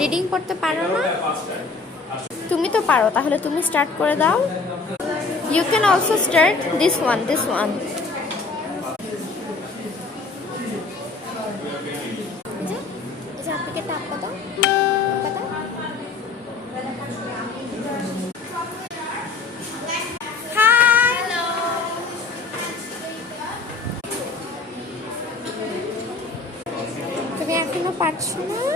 রিডিং পড়তে পারো না? তুমি তো পারো, তাহলে তুমি স্টার্ট করে দাও। You can also start this one, this one. আপনাকে টাপটা দাও, তুমি এখনো পারছো না?